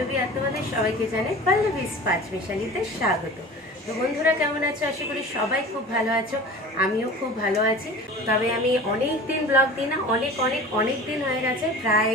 পল্লবী আর তোমাদের সবাইকে জানাই পল্লবীস পাঁচমিশালিতে স্বাগত। তো বন্ধুরা কেমন আছো? আশা করি সবাই খুব ভালো আছো, আমিও খুব ভালো আছি। তবে আমি অনেক দিন ব্লগ দিই না, অনেক দিন হয়ে গেছে, প্রায়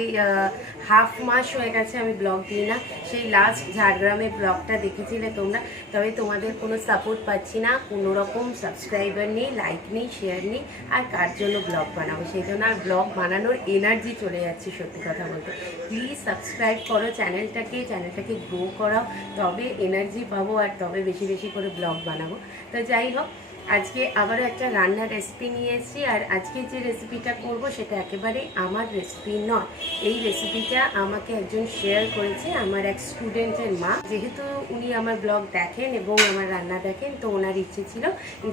হাফ মাস হয়ে গেছে আমি ব্লগ দিই না। সেই লাস্ট ঝাড়গ্রামের ব্লগটা দেখেছিলে তোমরা, তবে তোমাদের কোনো সাপোর্ট পাচ্ছি না, কোনো রকম সাবস্ক্রাইবার নেই, লাইক নেই, শেয়ার নেই। আর কার জন্য ব্লগ বানাবো, সেই জন্য আর ব্লগ বানানোর এনার্জি চলে যাচ্ছে সত্যি কথা বলতে। প্লিজ সাবস্ক্রাইব করো চ্যানেলটাকে গ্রো করাও, তবে এনার্জি পাবো আর তবে বেশি বেশি করে ব্লগ বানাবো। তো যাই হোক, আজকে আবারও একটা রান্নার রেসিপি নিয়ে এসেছি। আর আজকে যে রেসিপিটা করব সেটা একেবারে আমার রেসিপি নয়। এই রেসিপিটা আমাকে একজন শেয়ার করেছে, আমার এক স্টুডেন্টের মা। যেহেতু উনি আমার ব্লগ দেখেন এবং আমার রান্না দেখেন, তো ওনার ইচ্ছে ছিল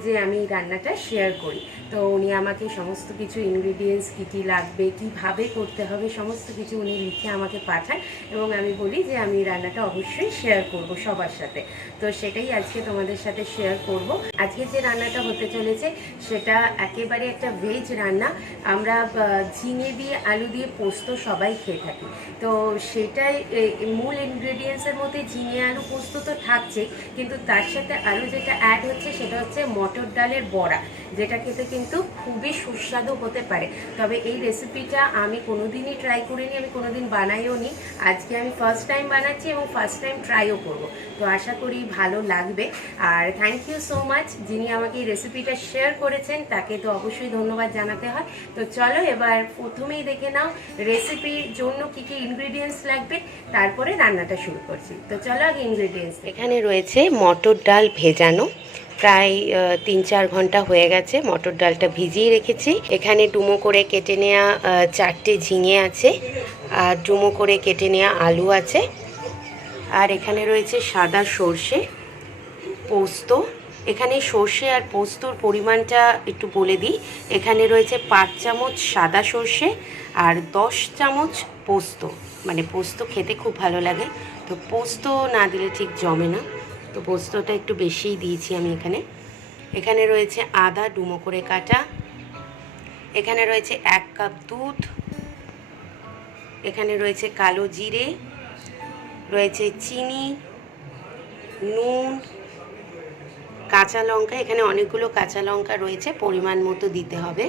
যে আমি এই রান্নাটা শেয়ার করি। তো উনি আমাকে সমস্ত কিছু ইনগ্রিডিয়েন্টস কী কী লাগবে, কীভাবে করতে হবে, সমস্ত কিছু উনি লিখে আমাকে পাঠান এবং আমি বলি যে আমি রান্নাটা অবশ্যই শেয়ার করব সবার সাথে। তো সেটাই আজকে তোমাদের সাথে শেয়ার করব। আজকে যে রান্নাটা হতে চলেছে সেটা একেবারে একটা ভেজ রান্না। আমরা ঝিঙে দিয়ে আলু দিয়ে পোস্ত সবাই খেয়ে থাকি, তো সেটাই মূল ইনগ্রেডিয়েন্টসের মধ্যে ঝিঙে আলু পোস্ত তো থাকছে, কিন্তু তার সাথে আরও যেটা অ্যাড হচ্ছে সেটা হচ্ছে মটর ডালের বড়া, যেটা খেতে কিন্তু খুবই সুস্বাদু হতে পারে। তবে এই রেসিপিটা আমি কোনোদিনই ট্রাই করিনি, আমি কোনোদিন বানাইও নি। আজকে আমি ফার্স্ট টাইম বানাচ্ছি এবং ফার্স্ট টাইম ট্রাইও করব। তো আশা করি ভালো লাগবে। আর থ্যাংক ইউ সো মাচ, যিনি আমাকে এই রেসিপিটা শেয়ার করেছেন তাকে তো অবশ্যই ধন্যবাদ জানাতে হয়। তো চলো এবার প্রথমেই দেখে নাও রেসিপির জন্য কী কী ইনগ্রিডিয়েন্টস লাগবে, তারপরে রান্নাটা শুরু করছি। তো চলো আগে ইনগ্রিডিয়েন্টস। এখানে রয়েছে মটর ডাল ভেজানো, প্রায় 3-4 ঘন্টা হয়ে গেছে মটর ডালটা ভিজিয়ে রেখেছি। এখানে ডুমো করে কেটে নেওয়া 4টে ঝিঙে আছে, আর ডুমো করে কেটে নেওয়া আলু আছে। আর এখানে রয়েছে সাদা সর্ষে, পোস্ত। এখানে সর্ষে আর পোস্তর পরিমাণটা একটু বলে দিই। এখানে রয়েছে 5 চামচ সাদা সর্ষে আর 10 চামচ পোস্ত। মানে পোস্ত খেতে খুব ভালো লাগে, তো পোস্ত না দিলে ঠিক জমে না, তো পোস্তটা একটু বেশিই দিয়েছি আমি এখানে। এখানে রয়েছে আদা ডুমো করে কাটা। এখানে রয়েছে 1 কাপ দুধ। এখানে রয়েছে কালো জিরে, রয়েছে চিনি, নুন, কাঁচা লঙ্কা। এখানে অনেকগুলো কাঁচা লঙ্কা রয়েছে, পরিমাণ মতো দিতে হবে।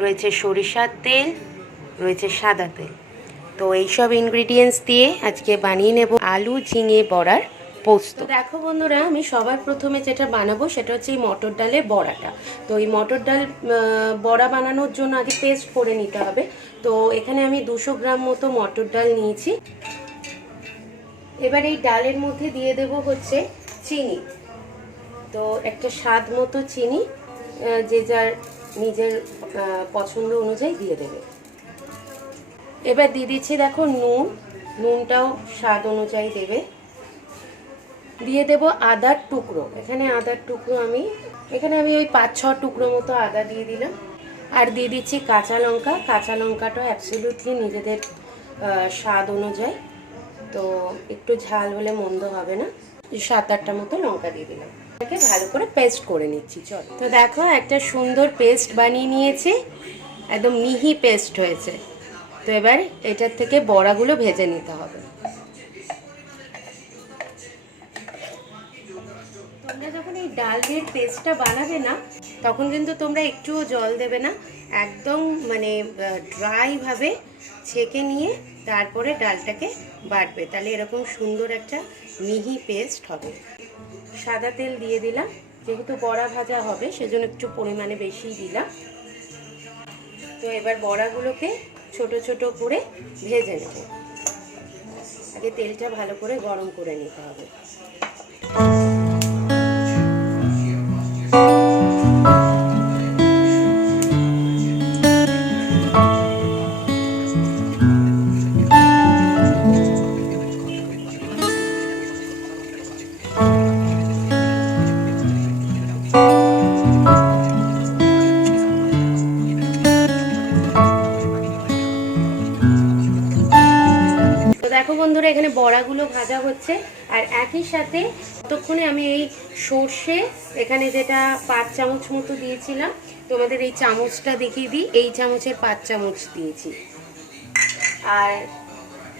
রয়েছে সরিষার তেল, রয়েছে সাদা তেল। তো এইসব ইনগ্রিডিয়েন্টস দিয়ে আজকে বানিয়ে নেব আলু ঝিঙে বড়ার পোস্ত। দেখো বন্ধুরা, আমি সবার প্রথমে যেটা বানাবো সেটা হচ্ছে এই মটর ডালের বড়াটা। তো এই মটর ডাল বড়া বানানোর জন্য আগে পেস্ট করে নিতে হবে। তো এখানে আমি 200 গ্রাম মতো মটর ডাল নিয়েছি। এবার এই ডালের মধ্যে দিয়ে দেব হচ্ছে চিনি। তো একটা স্বাদ মতো চিনি যে যার নিজের পছন্দ অনুযায়ী দিয়ে দেবে। এবার দিয়ে দিচ্ছি দেখো নুনটাও স্বাদ অনুযায়ী দেবে। দিয়ে দেব আদার টুকরো। এখানে আদার টুকরো আমি ওই 5-6 টুকরো মতো আদা দিয়ে দিলাম। আর দিয়ে দিচ্ছি কাঁচা লঙ্কাটা অ্যাবসলিউটলি নিজেদের স্বাদ অনুযায়ী। তো একটু ঝাল হলে মন্দ হবে না, 7-8টা মতো লঙ্কা দিয়ে দিলাম। এটাকে ভালো করে পেস্ট করে নিচ্ছি। চল, তো দেখো একটা সুন্দর পেস্ট বানিয়ে নিয়েছি, একদম মিহি পেস্ট হয়েছে। তো এবার এটার থেকে বড়াগুলো ভেজে নিতে হবে। তোমরা যখন এই ডালের পেস্টটা বানাবে না, তখন কিন্তু তোমরা একটুও জল দেবে না, একদম মানে ড্রাইভাবে ছেঁকে নিয়ে তারপরে ডালটাকে বাটবে, তাহলে এরকম সুন্দর একটা মিহি পেস্ট হবে। সাদা তেল দিয়ে দিলাম, যেহেতু বড়া ভাজা হবে সেজন্য একটু পরিমাণে বেশি দিলাম। তো এবার বড়াগুলোকে ছোট ছোট করে ভেজে নেব। আগে তেলটা ভালো করে গরম করে নিতে হবে। দেখো বন্ধুরা, এখানে বড়াগুলো ভাজা হচ্ছে, আর একই সাথে ততক্ষণে আমি এই সর্ষে এখানে যেটা 5 চামচ মতো দিয়েছিলাম, তোমাদের এই চামচটা দেখিয়ে দিই, এই চামচের 5 চামচ দিয়েছি। আর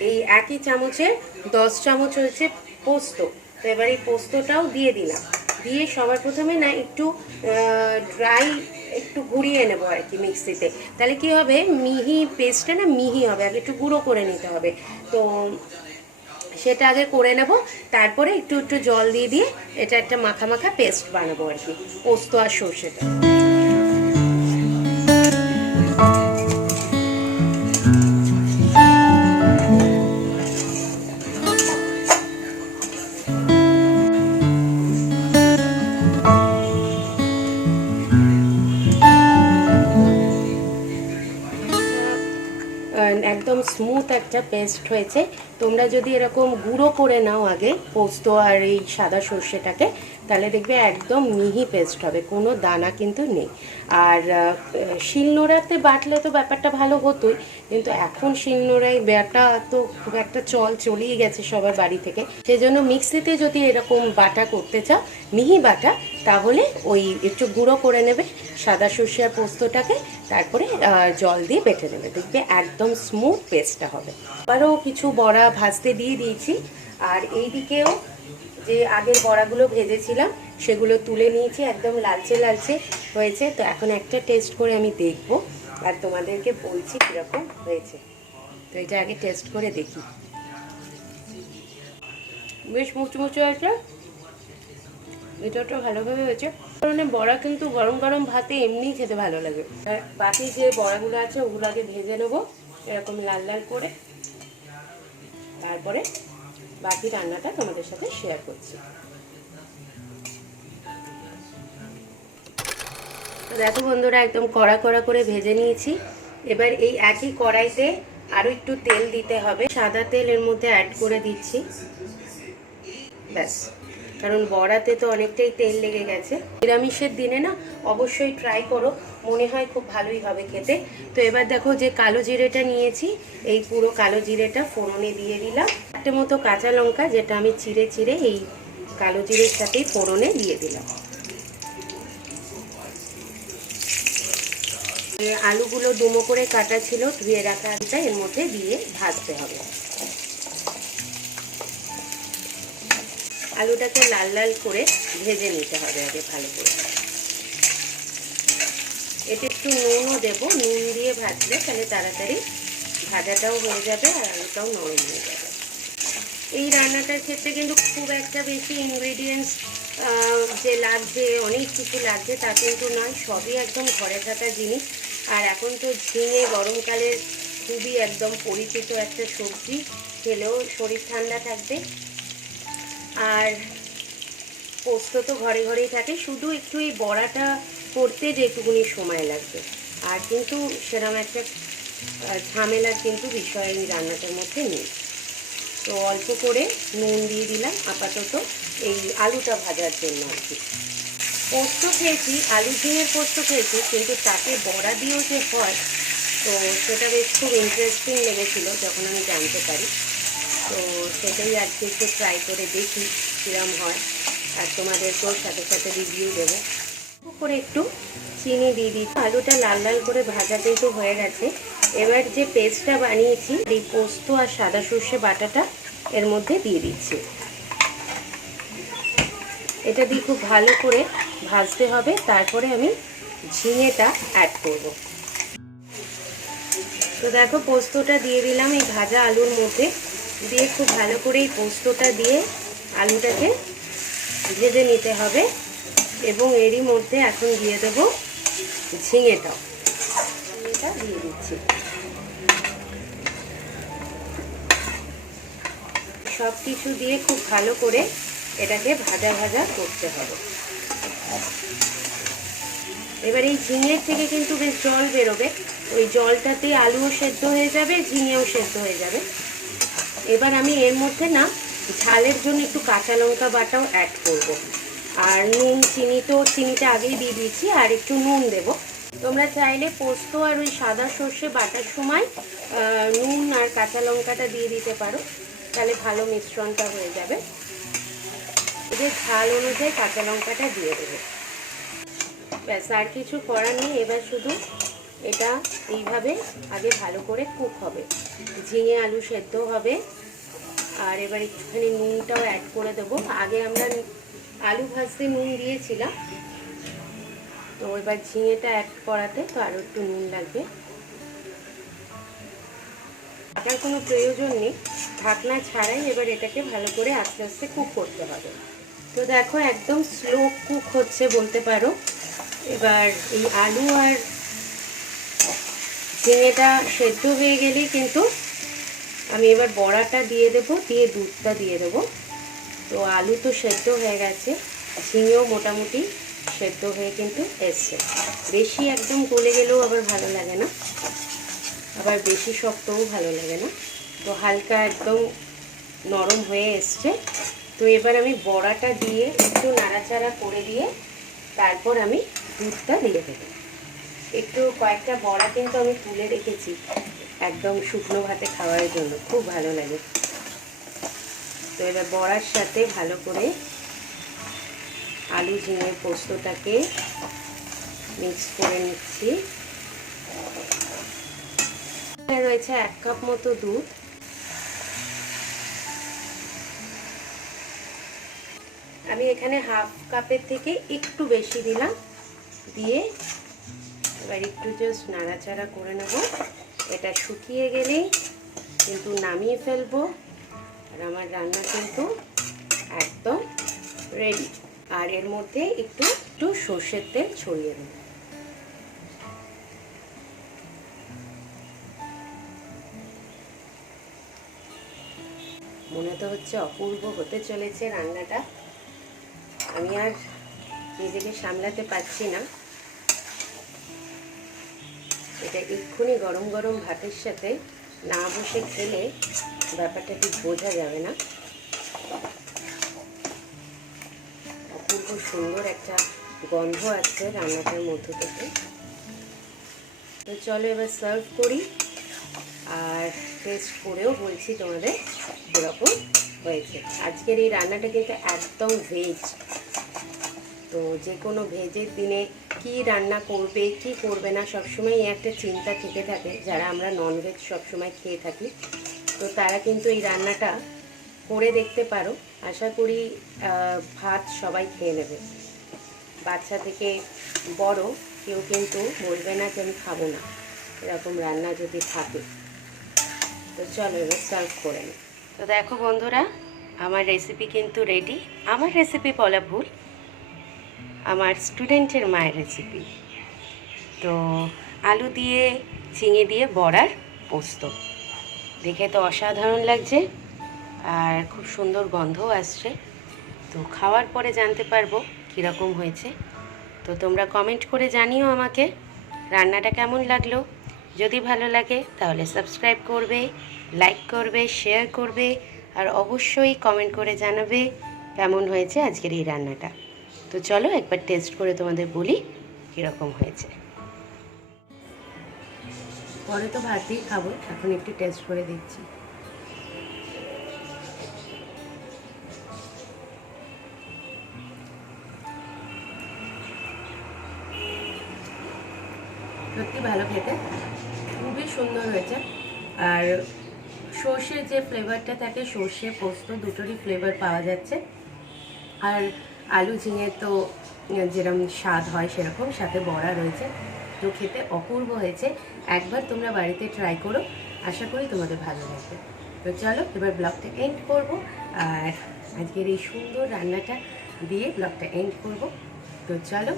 এই একই চামচে 10 চামচ হয়েছে পোস্ত। তো এবার এই পোস্তটাও দিয়ে দিলাম, দিয়ে সবার প্রথমে না একটু ড্রাই একটু ঘুরিয়ে নেবো আর কি মিক্সিতে, তাহলে কি হবে মিহি পেস্টটা না মিহি হবে, আগে একটু গুঁড়ো করে নিতে হবে। তো সেটা আগে করে নেব, তারপরে একটু একটু জল দিয়ে দিয়ে এটা একটা মাখা মাখা পেস্ট বানাবো আর কি, পোস্ত আর সর্ষেটা। একদম স্মুথ একটা পেস্ট হয়েছে। তোমরা যদি এরকম গুঁড়ো করে নাও আগে পোস্ত আর এই সাদা সর্ষেটাকে, তাহলে দেখবে একদম মিহি পেস্ট হবে, কোনো দানা কিন্তু নেই। আর শিলনোড়াতে বাটলে তো ব্যাপারটা ভালো হতোই, কিন্তু এখন শিলনোড়ায় বাটা তো খুব একটা চলেই গেছে সবার বাড়ি থেকে। সেই জন্য মিক্সিতে যদি এরকম বাটা করতে চাও মিহি বাটা, তাহলে ওই একটু গুঁড়ো করে নেবে সাদা সর্ষে আর পোস্তটাকে, তারপরে জল দিয়ে বেটে নেবে, দেখবে একদম স্মুথ পেস্টটা হবে। আবারও কিছু বড়া ভাজতে দিয়ে দিয়েছি, আর এই দিকেও যে আগের বড়াগুলো ভেজেছিলাম সেগুলো তুলে নিয়েছি, একদম লালচে লালচে হয়েছে। তো এখন একটা টেস্ট করে আমি দেখব আর তোমাদেরকে বলছি কীরকম হয়েছে। তো এটা আগে টেস্ট করে দেখি। বেশ মুচমুচে আছে, এটাটা ভালোভাবে হয়েছে। কারণ বড়া কিন্তু গরম গরম ভাতে এমনিই খেতে ভালো লাগে। বাকি যে বড়াগুলো আছে ওগুলো আগে ভেজে নেবো এরকম লাল লাল করে, তারপরে বাকি রান্নাটা তোমাদের সাথে শেয়ার করছি। দেখো বন্ধুরা, একদম কড়া কড়া করে ভেজে নিয়েছি। এবার এই একই কড়াইতে আরও একটু তেল দিতে হবে, সাদা তেল এর মধ্যে অ্যাড করে দিচ্ছি, ব্যাস। কারণ বড়াতে তো অনেকটাই তেল লেগে গেছে। নিরামিষের দিনে না অবশ্যই ট্রাই করো, মনে হয় খুব ভালোই হবে খেতে। তো এবার দেখো যে কালো জিরেটা নিয়েছি, এই পুরো কালো জিরেটা ফোড়নে দিয়ে দিলাম। একটা মতো কাঁচা লঙ্কা যেটা আমি চিড়ে চিড়ে এই কালো জিরের সাথেই ফোড়নে দিয়ে দিলাম। আলুগুলো ডুমো করে কাটা ছিল, ধুয়ে রাখা আলুটা এর মধ্যে দিয়ে ভাজতে হবে। আলুটাকে লাল লাল করে ভেজে নিতে হবে আগে ভালো করে। এতে একটু নুনও দেবো, নুন দিয়ে ভাজলে তাহলে তাড়াতাড়ি ভাজাটাও হয়ে যাবে আর আলুটাও নরম হয়ে যাবে। এই রান্নাটার ক্ষেত্রে কিন্তু খুব একটা বেশি ইনগ্রেডিয়েন্টস যে লাগছে, অনেক কিছু লাগছে তা কিন্তু নয়, সবই একদম ঘরে থাকা জিনিস। আর এখন তো ঝিঙে গরমকালের খুবই একদম পরিচিত একটা সবজি, খেলেও শরীর ঠান্ডা থাকবে। আর পোস্ত তো ঘরে ঘরেই থাকে, শুধু একটু এই বড়াটা করতে যেটুকুনি সময় লাগবে, আর কিন্তু সেরকম একটা ঝামেলার কিন্তু বিষয় এই রান্নাটার মধ্যে নেই। তো অল্প করে নুন দিয়ে দিলাম আপাতত এই আলুটা ভাজার জন্য আর কি। পোস্ত খেয়েছি, আলু ঝিঙের পোস্ত খেয়েছি, কিন্তু তাকে বড়া দিয়েও যে হয়, তো সেটা বেশ খুব ইন্টারেস্টিং লেগেছিলো যখন আমি জানতে পারি। তো সেটাই আজকে একটু ট্রাই করে দেখি কীরকম হয়, আর তোমাদেরকেও সাথে সাথে রিভিউ দেবো। করে একটু চিনি দিয়ে দিই। আলুটা লাল লাল করে ভাজা কিন্তু হয়ে গেছে। এবার যে পেস্টটা বানিয়েছি এই পোস্ত আর সাদা সর্ষে বাটাটা এর মধ্যে দিয়ে দিচ্ছি। এটা দিয়ে খুব ভালো করে ভাজতে হবে, তারপরে আমি ঝিঙেটা অ্যাড করব। তো দেখো পোস্তটা দিয়ে দিলাম এই ভাজা আলুর মধ্যে, দিয়ে খুব ভালো করে এই পোস্তটা দিয়ে আলুটাকে ভেজে নিতে হবে। এবং এরই মধ্যে এখন দিয়ে দেবো ঝিঙেটাও, ঝিঙেটা দিয়ে দিচ্ছি। সব কিছু দিয়ে খুব ভালো করে এটাকে ভাজা ভাজা করতে হবে। এবার এই ঝিঙের থেকে কিন্তু বেশ জল বেরোবে, ওই জলটাতে আলুও সেদ্ধ হয়ে যাবে, ঝিঙেও সেদ্ধ হয়ে যাবে। এবার আমি এর মধ্যে না ঝালের জন্য একটু কাঁচা লঙ্কা বাটাও অ্যাড করব। আর নুন চিনিটা আগেই দিয়ে দিয়েছি, আর একটু নুন দেব। তোমরা চাইলে পোস্ত আর ওই সাদা সর্ষে বাটার সময় নুন আর কাঁচা লঙ্কাটা দিয়ে দিতে পারো, তাহলে ভালো মিশ্রণটা হয়ে যাবে। এদের ঝাল অনুযায়ী কাঁচা লঙ্কাটা দিয়ে দেবো, ব্যাস। আর কিছু করার নেই। এবার শুধু এটা এইভাবে আগে ভালো করে কুক হবে, ঝিঙে আলু সেদ্ধ হবে। আর এবার একটুখানি নুনটাও অ্যাড করে দেবো। আগে আমরা আলু ভাজতে নুন দিয়েছিলাম, তো এবার ঝিঙেটা অ্যাড করাতে তো আরও একটু নুন লাগবে। ঢাকার কোনো প্রয়োজন নেই, ঢাকনা ছাড়াই এবার এটাকে ভালো করে আস্তে আস্তে কুক করতে হবে। তো দেখো একদম স্লো কুক হচ্ছে বলতে পারো। এবার এই আলু আর ঝিঙেটা সেদ্ধ হয়ে গেলেই কিন্তু আমি এবার বড়াটা দিয়ে দেবো, দিয়ে দুধটা দিয়ে দেবো। তো আলু তো সেদ্ধ হয়ে গেছে, ঝিঙেও মোটামুটি সেদ্ধ হয়ে কিন্তু এসছে। বেশি একদম গলে গেলেও আবার ভালো লাগে না, আবার বেশি শক্তও ভালো লাগে না। তো হালকা একদম নরম হয়ে এসছে। তো এবার আমি বড়াটা দিয়ে একটু নাড়াচাড়া করে দিয়ে তারপর আমি দুধটা দিয়ে দেবো। একটু কয়েকটা বড়া কিন্তু আমি তুলে রেখেছি একদম শুকনো ভাতে খাওয়ার জন্য, খুব ভালো লাগে। তো এবার বড়ার সাথে ভালো করে আলু ঝিঙে পোস্তটাকে মিক্স করে নিচ্ছি। রয়েছে 1 কাপ মতো দুধ। আমি এখানে হাফ কাপের থেকে একটু বেশি দিলাম, দিয়ে এবার একটু জাস্ট নাড়াচাড়া করে নেব। এটা শুকিয়ে গেলেই কিন্তু নামিয়ে ফেলবো, আর আমার রান্না কিন্তু একদম রেডি। আর এর মধ্যে একটু সর্ষের তেল ছড়িয়ে দেব। মনে তো হচ্ছে অপূর্ব হতে চলেছে রান্নাটা। আমি আর নিজেকে সামলাতে পারছি না। এটা এক্ষুনি গরম গরম ভাতের সাথে না বসে খেলে ব্যাপারটা ঠিক বোঝা যাবে না। অপূর্ব সুন্দর একটা গন্ধ আসছে রান্নাটার মধ্য থেকে। তো চলো এবার সার্ভ করি, আর টেস্ট করেও বলছি তোমাদের কীরকম হয়েছে। আজকের এই রান্নাটা কিন্তু একদম ভেজ। তো যে কোনো ভেজের দিনে কি রান্না করবে কি করবে না সবসময় একটা চিন্তা থেকে থাকে। যারা আমরা ননভেজ সবসময় খেয়ে থাকি, তো তারা কিন্তু এই রান্নাটা করে দেখতে পারো। আশা করি ভাত সবাই খেয়ে নেবে, বাচ্চা থেকে বড় কেউ কিন্তু বলবে না যে আমি খাবো না, এরকম রান্না যদি থাকে। তো চলো এবার সার্ভ করে নিই। তো দেখো বন্ধুরা, আমার রেসিপি কিন্তু রেডি। আমার রেসিপি বলা ভুল, আমার স্টুডেন্টের মায়ের রেসিপি। তো আলু দিয়ে ঝিঙে দিয়ে বড়ার পোস্ত, দেখে তো অসাধারণ লাগছে আর খুব সুন্দর গন্ধও আসছে। তো খাওয়ার পরে জানতে পারবো কীরকম হয়েছে। তো তোমরা কমেন্ট করে জানিও আমাকে রান্নাটা কেমন লাগলো। যদি ভালো লাগে তাহলে সাবস্ক্রাইব করবে, লাইক করবে, শেয়ার করবে, আর অবশ্যই কমেন্ট করে জানাবে কেমন হয়েছে আজকের এই রান্নাটা। তো চলো একবার টেস্ট করে তোমাদের বলি কীরকম হয়েছে। পরে তো ভাতই খাবো, এখন একটু টেস্ট করে দিচ্ছি। সত্যি ভালো খেতে, খুবই সুন্দর হয়েছে। আর সর্ষের যে ফ্লেভারটা থাকে, সর্ষে পোস্ত দুটোরই ফ্লেভার পাওয়া যাচ্ছে। আর আলু ঝিঙে তো যেরকম স্বাদ হয় সেরকম, সাথে বড়া রয়েছে। তো খেতে অপূর্ব হয়েছে। একবার তোমরা বাড়িতে ট্রাই করো, আশা করি তোমাদের ভালো লাগবে। তো চলো এবার ব্লগটা এন্ড করব, আর আজকের এই সুন্দর রান্নাটা দিয়ে ব্লগটা এন্ড করব। তো চলো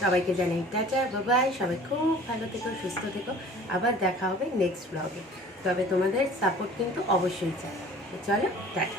সবাইকে জানাই টাটা, বাই। সবাই খুব ভালো থেকো, সুস্থ থেকো। আবার দেখা হবে নেক্সট ব্লগে। তবে তোমাদের সাপোর্ট কিন্তু অবশ্যই চাই। তো চলো টাটা।